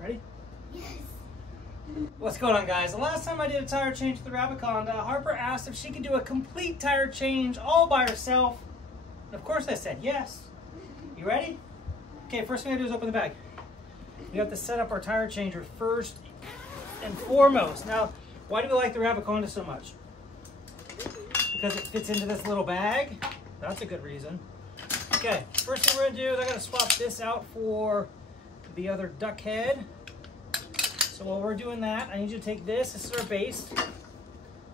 Ready? Yes. What's going on, guys? The last time I did a tire change with the Rabaconda, Harper asked if she could do a complete tire change all by herself. And of course I said yes. You ready? Okay, first thing I do is open the bag. We have to set up our tire changer first and foremost. Now, why do we like the Rabaconda so much? Because it fits into this little bag. That's a good reason. Okay, first thing we're gonna do is I gotta swap this out for the other duck head. So while we're doing that, I need you to take this. This is our base.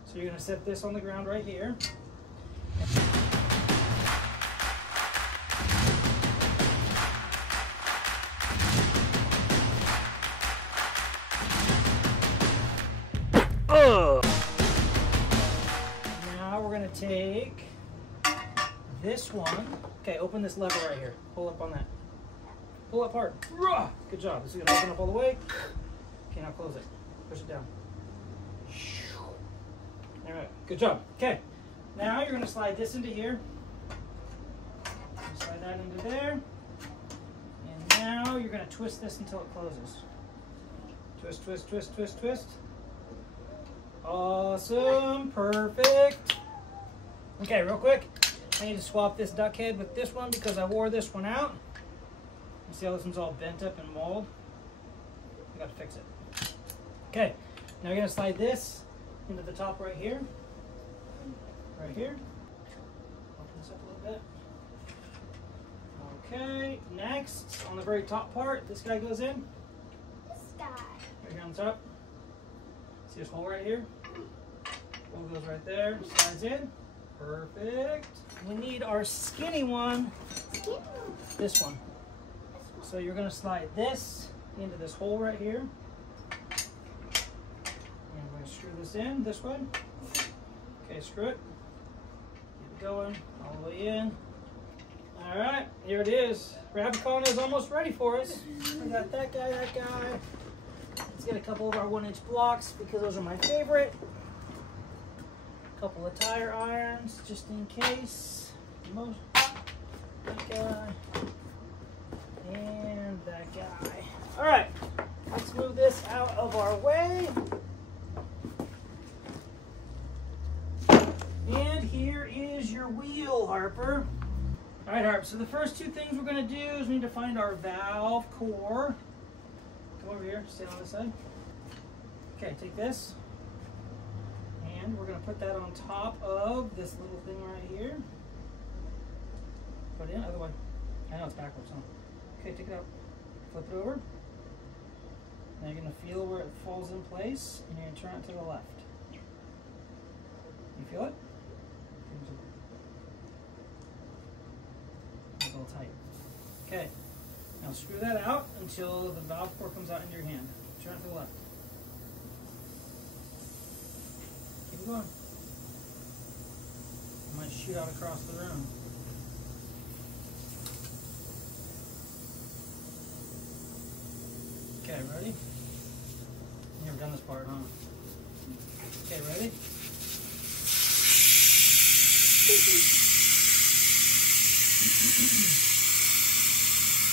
So you're gonna set this on the ground right here. Now we're gonna take this one. Okay, open this lever right here. Pull up on that. Pull up hard. Good job. This is gonna open up all the way. Okay, now close it. Push it down. All right, good job. Okay, now you're gonna slide this into here. Slide that into there. And now you're gonna twist this until it closes. Twist, twist, twist, twist, twist. Awesome, perfect. Okay, real quick, I need to swap this duck head with this one because I wore this one out. You see how this one's all bent up and mauled? I gotta fix it. Okay, now you're gonna slide this into the top right here. Right here. Open this up a little bit. Okay, next, on the very top part, this guy goes in. This guy. Right here on the top. See this hole right here? Hole goes right there, slides in. Perfect. We need our skinny one. Skinny. This one. So you're gonna slide this into this hole right here. And we're gonna screw this in this way. Okay, screw it. Keep it going all the way in. All right, here it is. Rabaconda is almost ready for us. We got that guy, that guy. Let's get a couple of our 1-inch blocks because those are my favorite. A couple of tire irons just in case. That guy. And that guy. All right, let's move this out of our way. And here is your wheel, Harper. All right, Harper, so the first two things we're gonna do is we need to find our valve core. Come over here, stand on this side. Okay, take this. And we're gonna put that on top of this little thing right here. Put it in, other way. I know it's backwards, huh? Okay, take it out. Flip it over. Now you're gonna feel where it falls in place, and you're gonna turn it to the left. You feel it? It's all tight. Okay. Now screw that out until the valve core comes out in your hand. Turn it to the left. Keep it going. It might shoot out across the room. Okay, ready? You never done this part, huh? Okay, ready?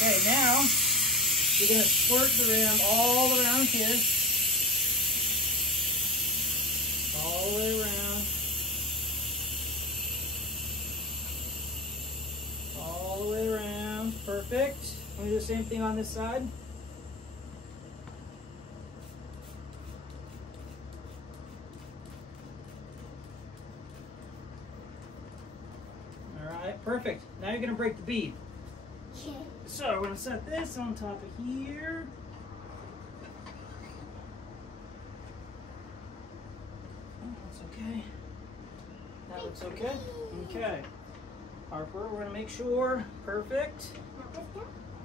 Okay, now you're going to squirt the rim all around here. All the way around. All the way around. Perfect. Let me do the same thing on this side. Perfect. Now you're going to break the bead. Okay. So we're going to set this on top of here. Oh, that's okay. That looks okay. Okay. Harper, we're going to make sure. Perfect.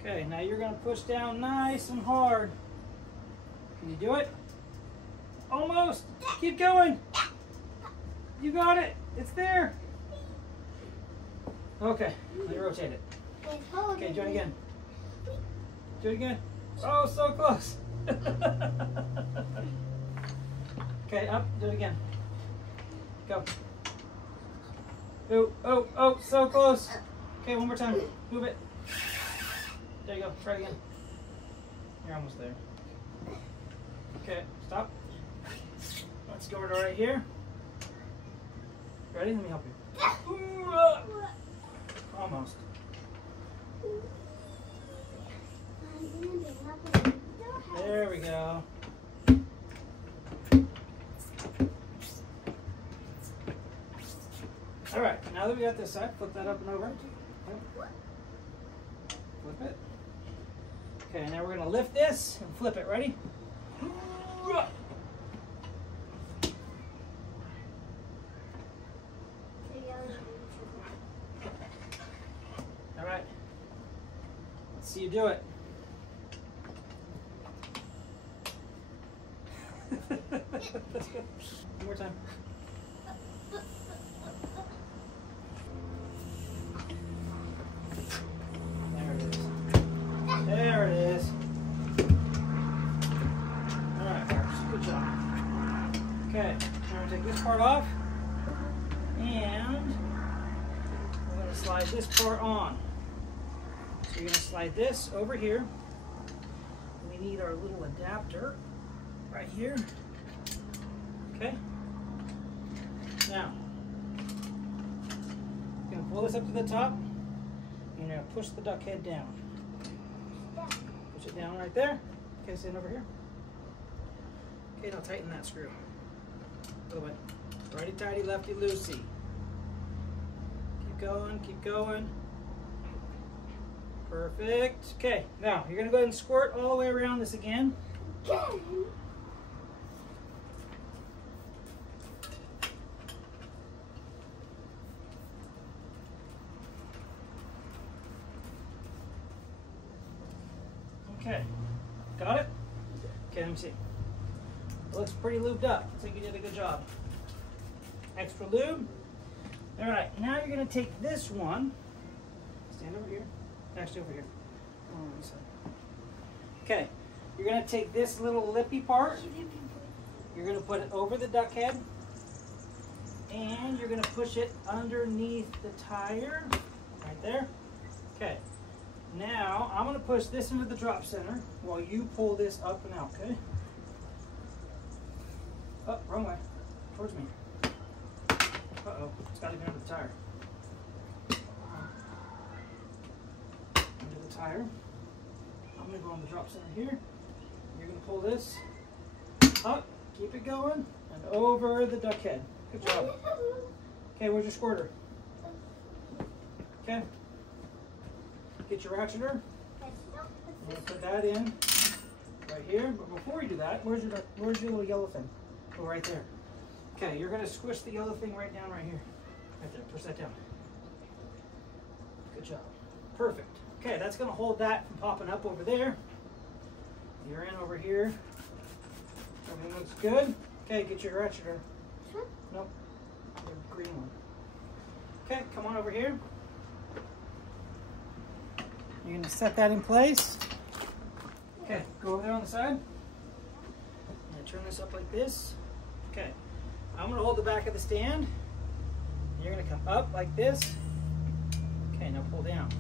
Okay, now you're going to push down nice and hard. Can you do it? Almost. Keep going. You got it. It's there. Okay, let me rotate it. Okay, do it again. Do it again. Oh, so close. Okay, up, do it again. Go. Oh, oh, oh, so close. Okay, one more time. Move it. There you go. Try it again. You're almost there. Okay, stop. Let's go to right here. Ready? Let me help you. Almost. There we go. All right, now that we got this side, flip that up and over. Flip it. Okay, now we're gonna lift this and flip it. Ready? All right. Let's see you do it. One more time. There it is. All right, Marcus, good job. Okay, now we're going to take this part off, and we're going to slide this part on. So you're going to slide this over here. We need our little adapter right here. Okay. Now, you're going to pull this up to the top, and you're going to push the duck head down. Push it down right there. Okay, stand over here. Okay, now tighten that screw. A little bit. Righty tighty, lefty loosey. Keep going, keep going. Perfect. Okay, now you're going to go ahead and squirt all the way around this again. Okay, got it? Okay, let me see. It looks pretty lubed up. Looks like you did a good job. Extra lube. All right, now you're gonna take this one. Stand over here. Actually, over here. On this side. Okay, you're gonna take this little lippy part. You're gonna put it over the duck head, and you're gonna push it underneath the tire, right there. Okay. Now, I'm going to push this into the drop center while you pull this up and out, okay? Oh, wrong way. Towards me. Uh-oh, it's got to get under the tire. Under the tire. I'm going to go on the drop center here. You're going to pull this up, keep it going, and over the duck head. Good job. Okay, where's your squirter? Okay. Get your ratcheter. We'll put that in right here. But before you do that, where's your little yellow thing? Oh, right there. Okay, you're gonna squish the yellow thing right down right here. Right there. Push that down. Good job. Perfect. Okay, that's gonna hold that from popping up over there. You're in over here. Everything looks good. Okay, get your ratcheter. Nope. The green one. Okay, come on over here. You're going to set that in place. Okay, go over there on the side. And turn this up like this. Okay, I'm going to hold the back of the stand. You're going to come up like this. Okay, now pull down.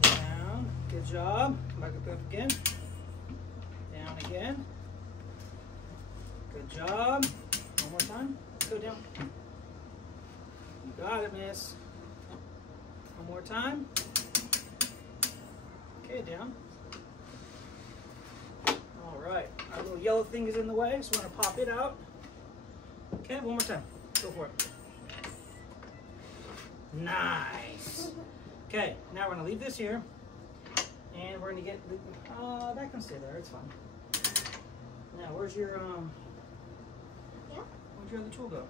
Down. Good job. Come back up again. Down again. Good job. One more time. Go down. You got it, miss. One more time. Okay, down. All right, our little yellow thing is in the way, so we're gonna pop it out. Okay, one more time. Go for it. Nice. Okay, now we're gonna leave this here, and we're gonna get that can stay there. It's fine. Now, where's your Yeah. Where'd your other tool go?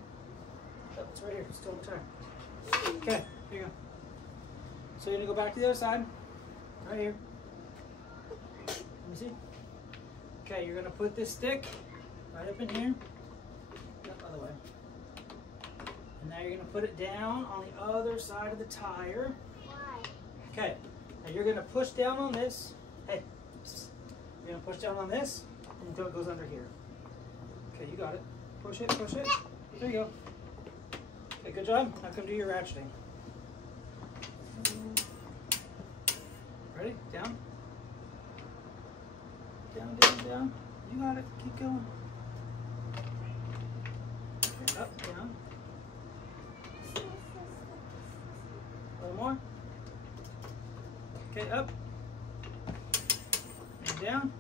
Oh, it's right here. It's still on the tire. Okay, here you go. So you're gonna go back to the other side. Right here. Let me see. Okay, you're gonna put this stick right up in here. Yep, other way. And now you're gonna put it down on the other side of the tire. Why? Okay, now you're gonna push down on this. Hey, you're gonna push down on this until it goes under here. Okay, you got it. Push it, push it. There you go. Okay, good job. Now come do your ratcheting. Ready? Down. Down, down, down. You got it. Keep going. Okay, up, down. A little more. Okay, up. And down.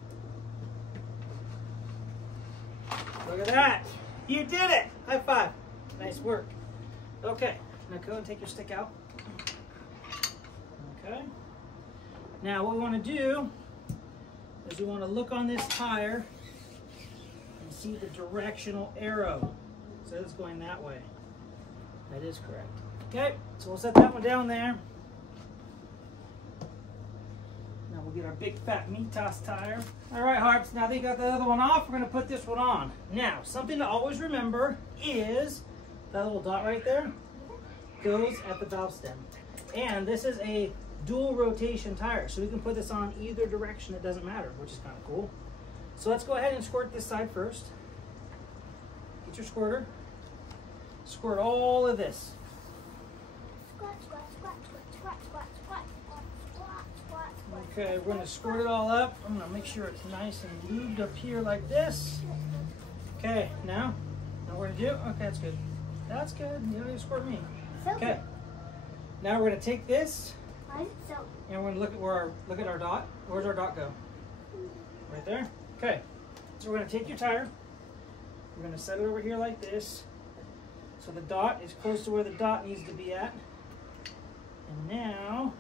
Look at that. You did it. High five. Nice work. Okay. Now go and take your stick out. Okay. Now what we want to do is we want to look on this tire and see the directional arrow. So it's going that way. That is correct. Okay, so we'll set that one down there. Now we'll get our big fat Mitas tire. All right, Harps, now that you got the other one off, we're gonna put this one on. Now, something to always remember is that little dot right there goes at the valve stem. And this is a dual rotation tire, so we can put this on either direction, it doesn't matter, which is kind of cool. So let's go ahead and squirt this side first. Get your squirter. Squirt all of this. Okay, we're going to squirt it all up. I'm going to make sure it's nice and lubed up here like this. Okay, now we're going to do, okay, that's good. That's good, you don't need to squirt me. Okay, now we're going to take this and we're going to look at our dot. Where's our dot go? Right there. Okay, so we're going to take your tire. We're going to set it over here like this. So the dot is close to where the dot needs to be at. And now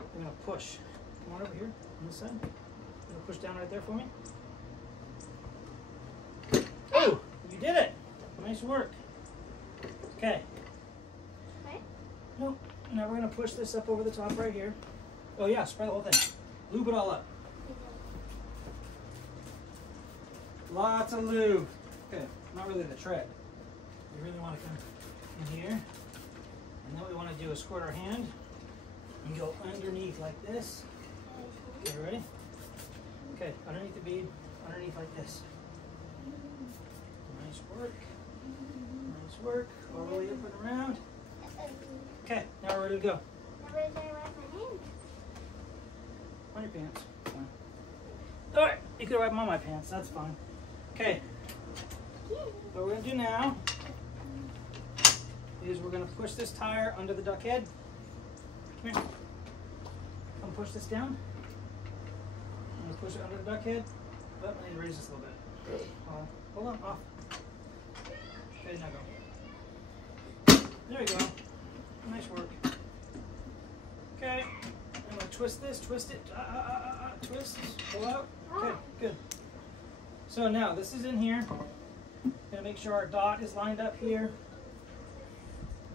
we're going to push. Come on over here on this side. You're going to push down right there for me. Oh, you did it. Nice work. Okay. Nope. Now we're going to push this up over the top right here. Oh yeah, spray the whole thing. Lube it all up. Lots of lube. Okay, not really the tread. You really want to come in here. And then what we want to do is squirt our hand and go underneath like this. Okay, ready? Okay, underneath the bead, underneath like this. Nice work. Nice work. All the way up and around. Okay, now we're ready to go. On your pants. Fine. Alright, you can wipe them on my pants, that's fine. Okay. What we're going to do now is we're going to push this tire under the duck head. Come here. Come push this down. I'm going to push it under the duck head. Oh, I need to raise this a little bit. Hold on, off. Okay, now go. There we go. Nice work. Okay. I'm going to twist this, twist it, twist, pull out. Okay, good. So now this is in here. Gonna make sure our dot is lined up here.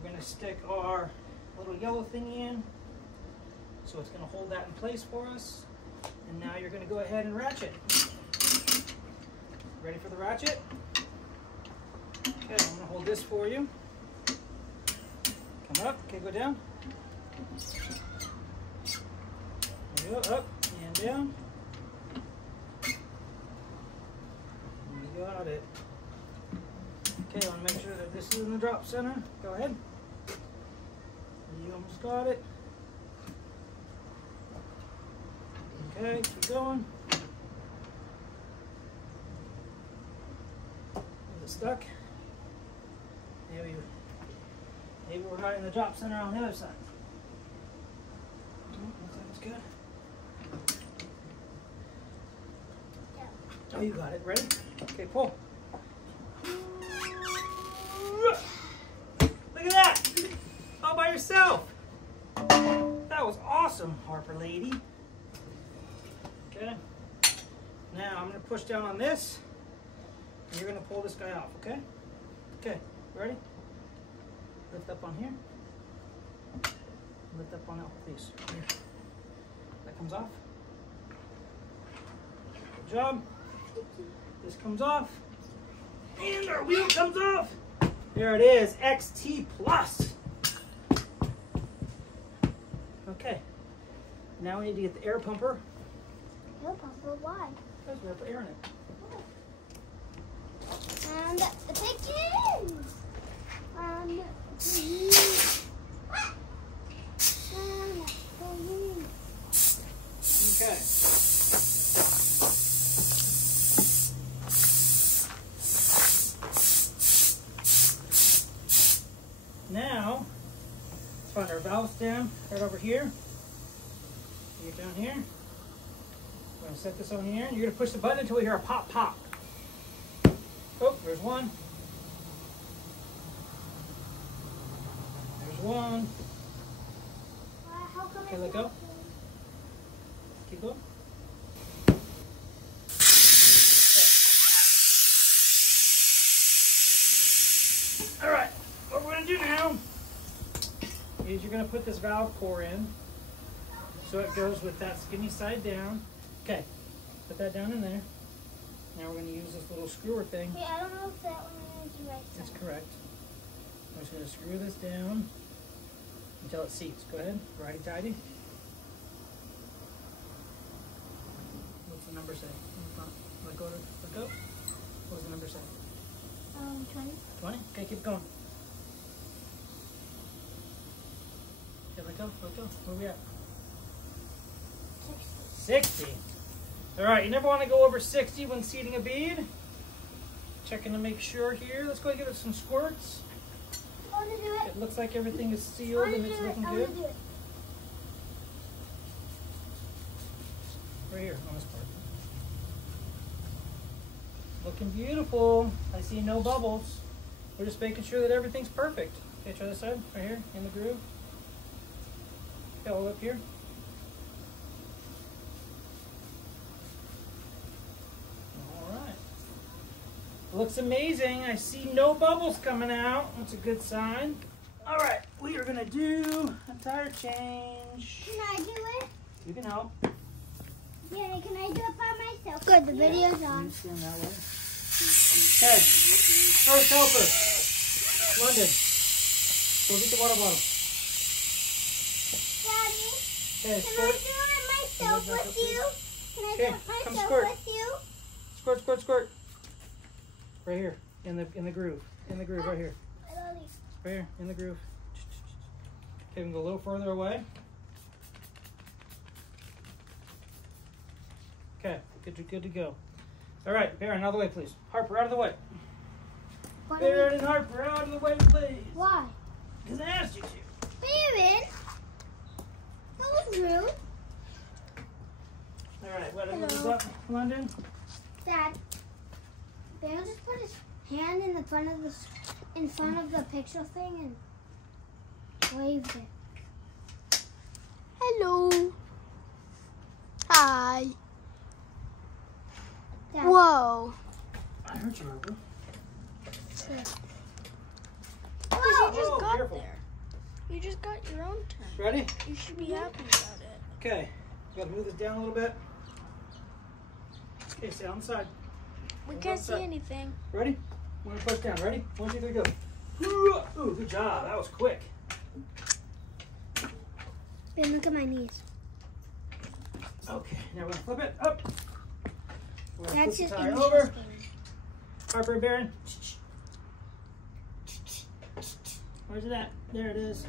We're gonna stick our little yellow thingy in. So it's gonna hold that in place for us. And now you're gonna go ahead and ratchet. Ready for the ratchet? Okay, I'm gonna hold this for you. Come up, okay, go down. There you go, up and down. You got it. Okay, I want to make sure that this is in the drop center. Go ahead. You almost got it. Okay, keep going. Is it stuck? Maybe we're not in the drop center on the other side. Looks like it's good. Oh, you got it. Ready? Okay, pull. Look at that! All by yourself! That was awesome, Harper lady. Okay. Now I'm going to push down on this, and you're going to pull this guy off, okay? Okay, ready? Lift up on here. Lift up on that whole piece. Here. That comes off. Good job. This comes off. And our wheel comes off. There it is, XT Plus. Okay. Now we need to get the air pumper. Air pumper, why? Because we have to put air in it. And the pigeons. Okay. down right over here. Get down here. We're going to set this on here. You're going to push the button until we hear a pop, pop. Oh, there's one. There's one. How come Okay, let go. Keep going. All right, what we're going to do now is you're going to put this valve core in so it goes with that skinny side down. Okay, put that down in there. Now we're going to use this little screwer thing. Wait, I don't know if that one is the right side. That's correct. I'm just going to screw this down until it seats. Go ahead, righty-tighty. What's the number say? Let go. Let go. What does the number say? 20. 20? Okay, keep going. Okay, let go. Where are we at? 60. All right, you never want to go over 60 when seating a bead. Checking to make sure here. Let's go and give it some squirts. I want to do it. It looks like everything is sealed and it's looking good. Do it. Right here on this part. Looking beautiful. I see no bubbles. We're just making sure that everything's perfect. Okay, try this side. Right here in the groove. Okay, all up here. Looks amazing. I see no bubbles coming out. That's a good sign. All right, we are gonna do a tire change. Can I do it? You can help. Yeah, can I do it by myself? Good, the video's on. You stand that way. Okay, first helper. London, go get the water bottle. Daddy, Okay, can I do it myself with you? Can I do it come myself squirt. with you? Squirt, squirt, squirt. Right here, in the groove. In the groove, right here. Right here, in the groove. Okay, we can go a little further away. Okay, good to go. All right, Baron, out of the way, please. Harper, out of the way. Baron and Harper, out of the way, please. Why? Because I asked you to. Baron? That was rude. All right, what is up, London? Dad, Baron just put his hand in the front of the picture thing and waved it. Hello. Hi. Dad. Whoa. I heard you, Harper. Oh, you just Oh, got careful. there. You just got your own turn. Ready? You should be happy about it. Okay, got to move this down a little bit. Okay, stay on the side. We can't see anything. Ready? Want to push down. Ready? 1, 2, 3, go. Ooh, good job. That was quick. Ben, look at my knees. Okay, now we're going to flip it up. We're going to That's flip the just tire interesting. over. Harper and Baron. Where's it at? There it is.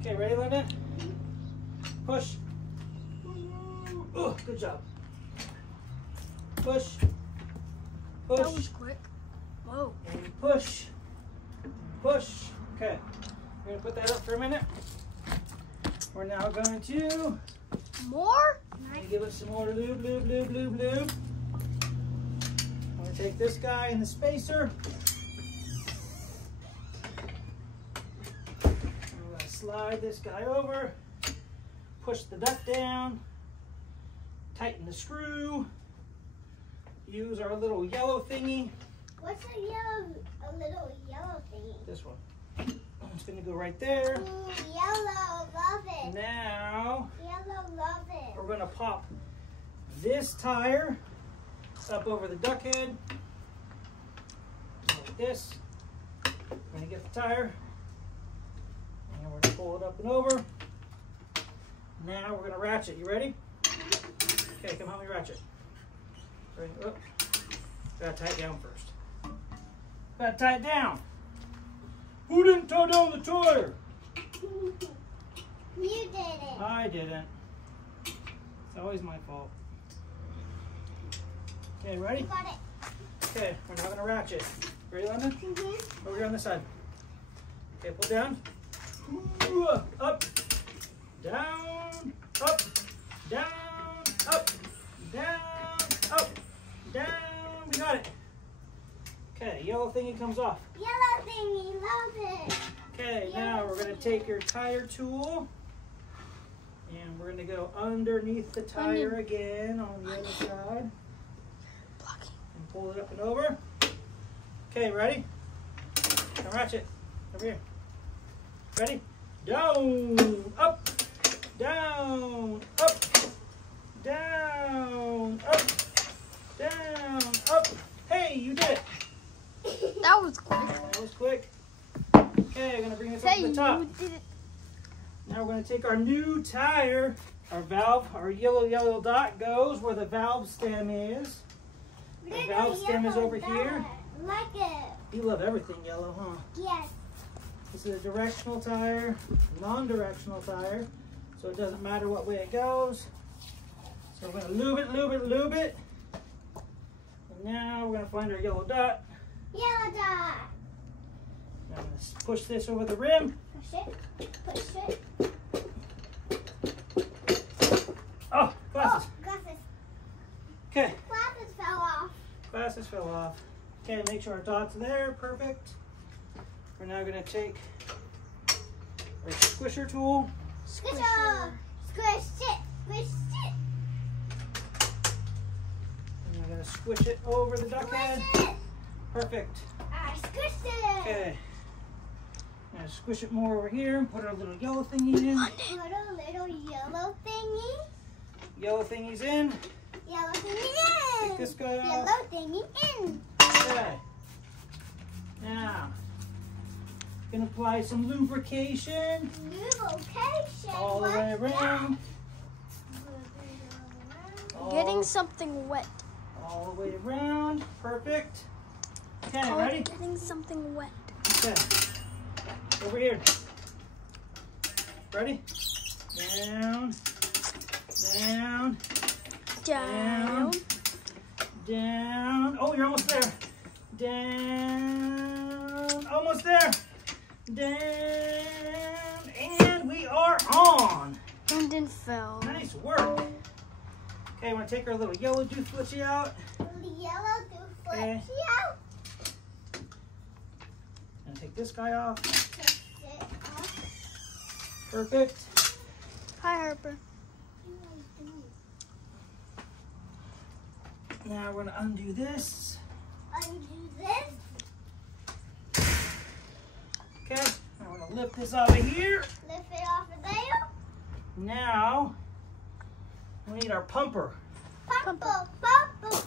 Okay, ready, Linda? Push. Oh, good job. Push. Push. That was quick. Whoa. And push. Push. Okay. We're going to put that up for a minute. We're now going to More? give it some more lube. I'm going to take this guy and the spacer. I'm going to slide this guy over. Push the duct down. Tighten the screw. Use our little yellow thingy. What's a little yellow thingy? This one. It's going to go right there. Ooh, yellow, love it. Now Yellow, love it. we're going to pop this tire up over the duck head. Like this. We're going to get the tire. And we're going to pull it up and over. Now we're going to ratchet. You ready? Okay, come help me ratchet. Ready? Oh. Gotta tie it down first. Gotta tie it down. Who didn't tie down the tire? You did it. I didn't. It's always my fault. Okay, ready? You got it. Okay, we're now gonna ratchet. Ready, London? Over here on this side. Okay, pull down. Up, down, up, down, up, down, up, down. We got it. Okay, yellow thingy comes off. Yellow thingy, love it. Okay, now we're going to take your tire tool and we're going to go underneath the tire again on the other side. And pull it up and over. Okay, ready? Now ratchet. Over here. Ready? Down, up, down, up, down, up, down, up. Hey, you did it. That was quick. That was quick. Okay, I'm going to bring this up to the top. You did it. Now we're going to take our new tire, our valve, our yellow dot goes where the valve stem is. The valve stem is over here. Like it. You love everything yellow, huh? Yes. This is a directional tire, non-directional tire, so it doesn't matter what way it goes. So we're going to lube it, lube it, lube it. And now we're going to find our yellow dot. Yellow dot. Now I'm going to push this over the rim. Push it. Push it. Oh, glasses. Oh, glasses. Okay. Glasses fell off. Glasses fell off. Okay, make sure our dot's there. Perfect. We're now going to take our squisher tool. Squisher. Squish it. Squish it. And we're going to squish it over the duck head. Squish it. Perfect. I squished it. Okay. Now squish it more over here and put our little yellow thingy in. Put a little yellow thingy. Yellow thingy's in. Yellow thingy in. Take this guy off. Yellow thingy in. Okay. Now, gonna apply some lubrication Lubrication. all the way around. Getting something wet. All the way around. Perfect. Okay, Oh, ready? getting something wet. Okay. Over here. Ready? Down. Down. Down. Down. Oh, you're almost there. Down. Almost there. Down. And we are on. And then fell. Nice work. Okay, we're going to take our little yellow dooflitzy out. The yellow dooflitzy Okay. out. And take this guy off. Take it off. Perfect. Hi, Harper. Now we're going to undo this. Undo this. Okay. I'm going to lift this out of here. Lift it off of there. Now, we need our pumper. Pumper, pumper, pumper,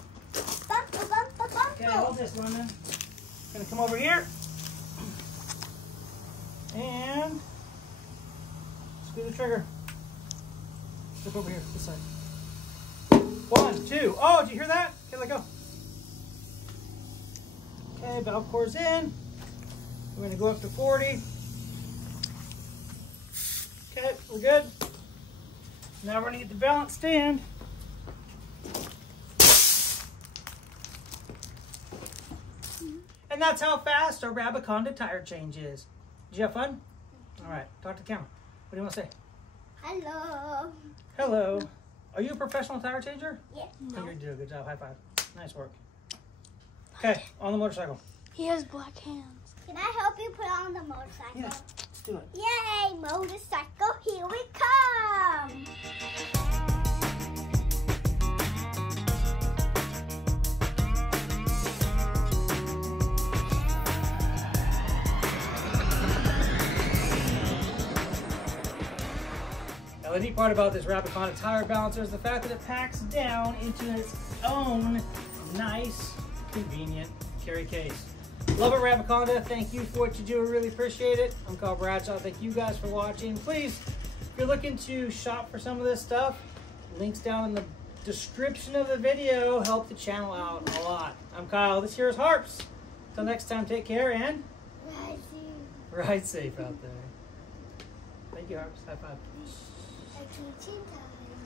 pumper, Okay, hold this, London. Gonna come over here. And screw the trigger. Flip over here, this side. 1, 2. Oh, did you hear that? Okay, let go. Okay, valve core's in. We're gonna go up to 40. Okay, we're good. Now we're gonna get the balance stand. And that's how fast a Rabaconda tire change is. Did you have fun? All right, talk to the camera. What do you want to say? Hello. Hello. Are you a professional tire changer? Yeah. Oh, you do a good job. High five. Nice work. Okay, on the motorcycle. He has black hands. Can I help you put on the motorcycle? Yeah, let's do it. Yay, motorcycle, here we come. Now, the neat part about this Rabaconda tire balancer is the fact that it packs down into its own nice, convenient carry case. Love it, Rabaconda. Thank you for what you do. I really appreciate it. I'm called Bradshaw. Thank you guys for watching. Please, if you're looking to shop for some of this stuff, links down in the description of the video help the channel out a lot. I'm Kyle. This here is Harps. Till next time, take care and ride safe out there. Thank you, Harps. High five.